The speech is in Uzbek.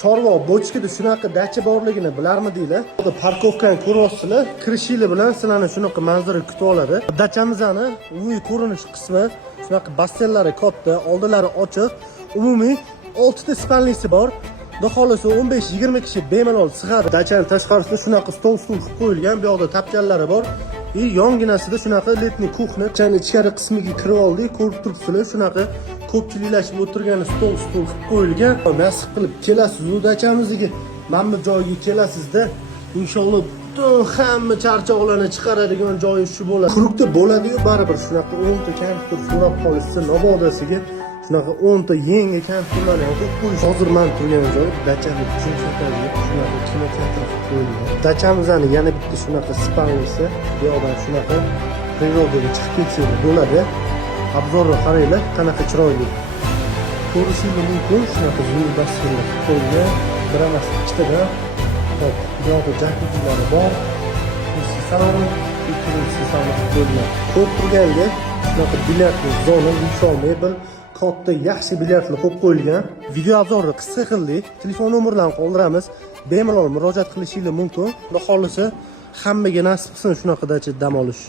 Chorvoq bochkada shunaqa dacha borligini bilarmidinglar? Bu parkovkani ko'ryapsizlar. Kirishinglar bilan sizlarni shunaqa manzara kutib oladi. Dachamizning umumiy ko'rinish qismi shunaqa basseynlari katta, oldilari ochiq. Umumiy 6 ta spalnisi bor. Xudo xolasa 15-20 kishi bemalol sig'adi. Dachaning tashqarisida shunaqa stol qilib qo'yilgan. Bu yoqda tapchanlari bor. Yonginasida shunaqa letniy kuxna. Dachaning ichkari qismiga kirib oldik. Ko'rib turibsizlar, shunaqa ko'pchiliklashib o'tirgan stol qilib qo'yilgan. Nasib qilib kelasiz u dachamizga, mana bu joyga kelasizda, inshaalloh butun hamma charchoqlarni chiqaradigan joyi shu bo'ladi. Quruqda bo'ladi-yu, baribir shunaqa 10 ta kompyuter so'rab qolishsa, nobodasiga shunaqa 10 ta yangi kompyuterlarni olib qo'yish. Hozir men turgan joy dachaning chimchaklarga shunaqa kinoteatr qilib qo'yilgan. Dachamizning yana bitta shunaqa spalnisi, bu yoqdan shunaqa prirodaga chiqib ketsangiz bo'ladi. Obzorni qaranglar, qanaqa chiroyli. Ko'rishingiz mumkin, shunaqa zo'r basseynlar qo'yilgan. Biroz ikkitadan hop, bu yoqda jakuzzilari bor. Salon, ikkinchisi salon qo'yilgan. Ko'p turganga shunaqa bilyardli zona, yuksolmay bir katta yaxshi bilyardlar qo'yib qo'yilgan. Video obzorni qisqa qildik. Telefon nomerlarini qoldiramiz. Bemalol murojaat qilishingiz mumkin. Xudo xolisa hammaga nasib qilsin shunaqa dacha dam olish.